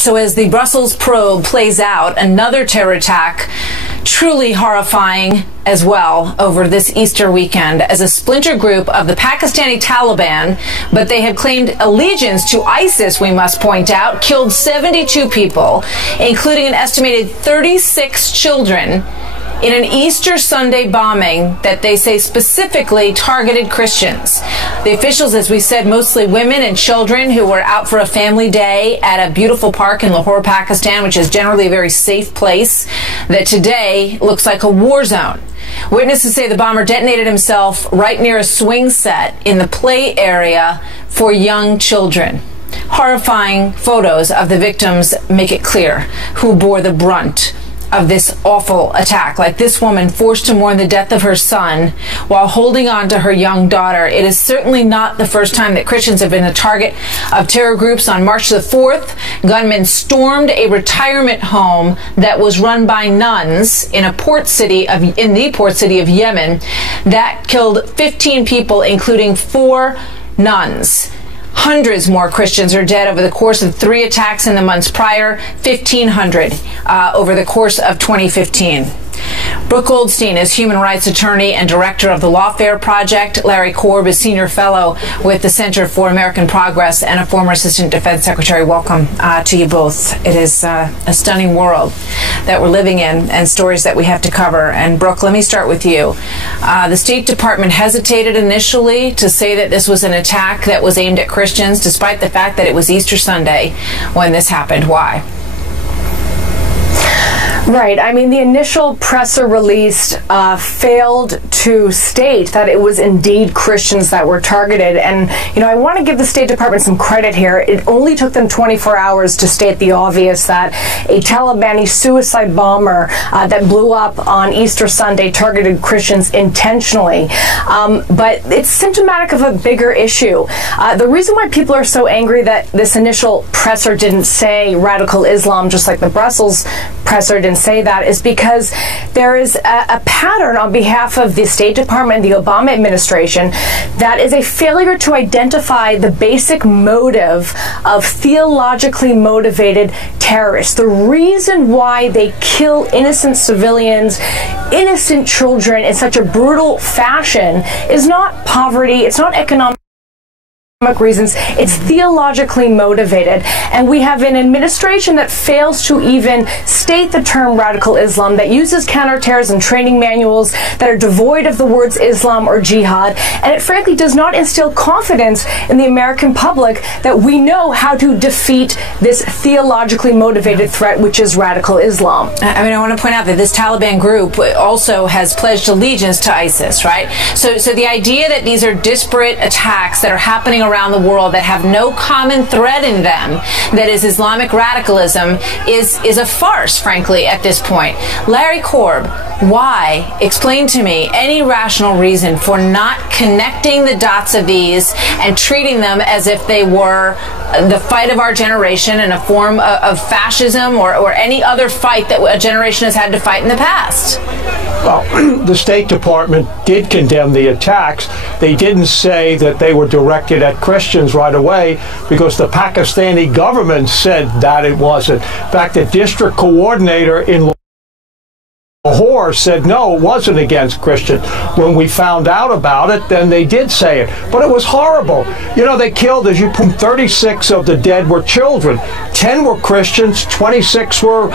So as the Brussels probe plays out, another terror attack, truly horrifying as well, over this Easter weekend, as a splinter group of the Pakistani Taliban, but they have claimed allegiance to ISIS, we must point out, killed 72 people, including an estimated 36 children, in an Easter Sunday bombing that they say specifically targeted Christians. The officials, as we said, mostly women and children who were out for a family day at a beautiful park in Lahore, Pakistan, which is generally a very safe place, that today looks like a war zone. Witnesses say the bomber detonated himself right near a swing set in the play area for young children. Horrifying photos of the victims make it clear who bore the brunt of this awful attack. Like this woman forced to mourn the death of her son while holding on to her young daughter. It is certainly not the first time that Christians have been the target of terror groups. On March the 4th, gunmen stormed a retirement home that was run by nuns in the port city of Yemen. That killed 15 people, including 4 nuns. Hundreds more Christians are dead over the course of 3 attacks in the months prior, 1,500 over the course of 2015. Brooke Goldstein is human rights attorney and director of the Lawfare Project. Larry Korb is senior fellow with the Center for American Progress and a former assistant defense secretary. Welcome to you both. It is a stunning world that we're living in and stories that we have to cover. And Brooke, let me start with you. The State Department hesitated initially to say that this was an attack that was aimed at Christians, despite the fact that it was Easter Sunday when this happened. Why? Right. I mean, the initial presser release failed to state that it was indeed Christians that were targeted. And, you know, I want to give the State Department some credit here. It only took them 24 hours to state the obvious, that a Taliban suicide bomber that blew up on Easter Sunday targeted Christians intentionally. But it's symptomatic of a bigger issue. The reason why people are so angry that this initial presser didn't say radical Islam, just like the Brussels presser didn't say that, is because there is a pattern on behalf of the State Department and the Obama administration that is a failure to identify the basic motive of theologically motivated terrorists. The reason why they kill innocent civilians, innocent children in such a brutal fashion is not poverty, it's not economic reasons, it's theologically motivated. And we have an administration that fails to even state the term radical Islam, that uses counterterrorism training manuals that are devoid of the words Islam or jihad, and it frankly does not instill confidence in the American public that we know how to defeat this theologically motivated threat, which is radical Islam. I mean, I want to point out that this Taliban group also has pledged allegiance to ISIS, right? So the idea that these are disparate attacks that are happening around the world that have no common thread in them, that is Islamic radicalism, is a farce, frankly, at this point. Larry Korb, why? Explain to me any rational reason for not connecting the dots of these and treating them as if they were the fight of our generation and a form of fascism or any other fight that a generation has had to fight in the past. Well, the State Department did condemn the attacks. They didn't say that they were directed at Christians right away, because the Pakistani government said that it wasn't. In fact, the district coordinator in Lahore said no, it wasn't against Christians. When we found out about it, then they did say it. But it was horrible. You know, they killed, as you put, 36 of the dead were children. 10 were Christians, 26 were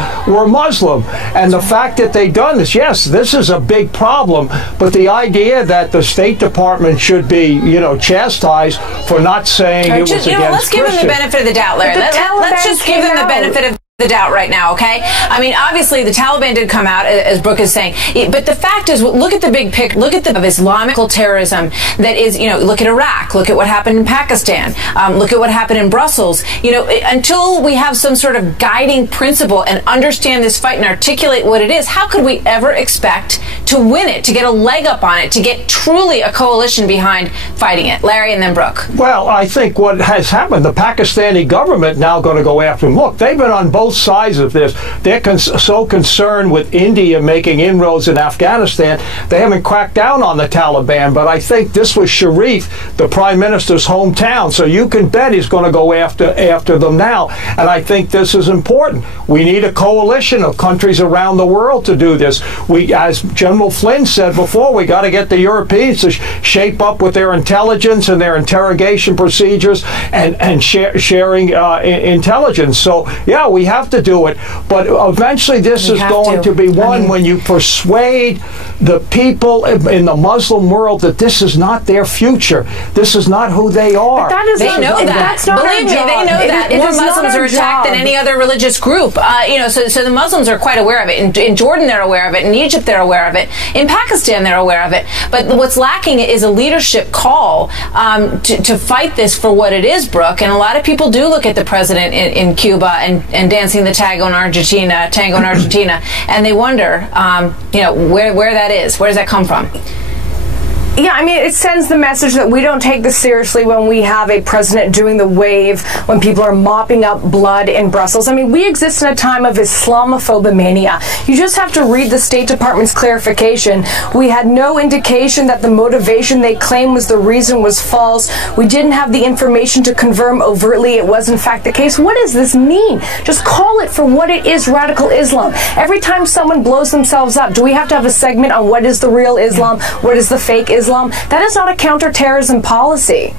Muslim. And the fact that they done this, yes, this is a big problem. But the idea that the State Department should be, you know, chastised for not saying it was against Christians. Let's give them the benefit of the doubt, Larry. Let's just give them the benefit of the doubt right now, okay? I mean, obviously the Taliban did come out, as Brooke is saying, but the fact is, look at the big picture, look at the Islamic terrorism that is, you know, look at Iraq, look at what happened in Pakistan, look at what happened in Brussels. You know, until we have some sort of guiding principle and understand this fight and articulate what it is, how could we ever expect to win it, to get a leg up on it, to get truly a coalition behind fighting it? Larry, and then Brooke. Well, I think what has happened, the Pakistani government now going to go after them. Look, they've been on both sides of this. They're so concerned with India making inroads in Afghanistan, they haven't cracked down on the Taliban. But I think this was Sharif, the prime minister's hometown, so you can bet he's going to go after them now. And I think this is important. We need a coalition of countries around the world to do this. We, as General Flynn said before, we got to get the Europeans to shape up with their intelligence and their interrogation procedures and sharing intelligence. So yeah, we have to do it. But eventually this is going to be won when you persuade the people in the Muslim world that this is not their future. This is not who they are. But that is they know that. That's not Believe me, our job. they know that. More Muslims are attacked than any other religious group. So the Muslims are quite aware of it. In Jordan, they're aware of it. In Egypt, they're aware of it. In Pakistan, they're aware of it. But what's lacking is a leadership call to fight this for what it is, Brooke. And a lot of people do look at the president in Cuba and dancing the tango in Argentina, and they wonder, where that is. Where does that come from? Yeah, I mean, it sends the message that we don't take this seriously when we have a president doing the wave, when people are mopping up blood in Brussels. I mean, we exist in a time of Islamophobia mania. You just have to read the State Department's clarification. We had no indication that the motivation they claim was the reason was false. We didn't have the information to confirm overtly it was in fact the case. What does this mean? Just call it for what it is, radical Islam. Every time someone blows themselves up, do we have to have a segment on what is the real Islam, what is the fake Islam? That is not a counterterrorism policy.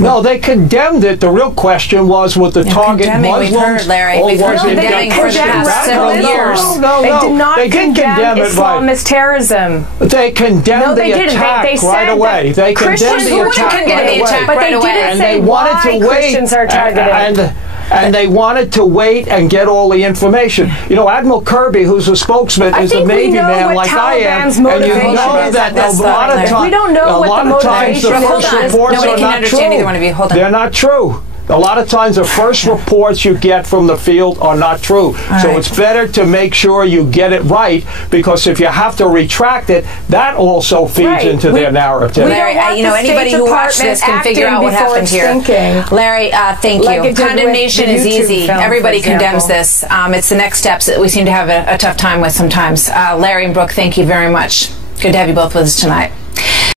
No, they condemned it. The real question was the target Muslims? We've heard, Larry. We've heard condemning for the past several years. No. They did not condemn Islamist terrorism. They condemned the attack right away. They condemned the attack right away. But they didn't say why Christians are targeted. And they wanted to wait and get all the information. You know, Admiral Kirby, who's a spokesman, is a Navy man like I am, and you know that a lot of times, we don't know what the motivation is. First reports are not true. They're not true. A lot of times the first reports you get from the field are not true. So it's better to make sure you get it right, because if you have to retract it, that also feeds into their narrative. Larry, anybody who watched this can figure out what happened here. Larry, thank you. Condemnation is easy. Everybody condemns this. It's the next steps that we seem to have a tough time with sometimes. Larry and Brooke, thank you very much. Good to have you both with us tonight.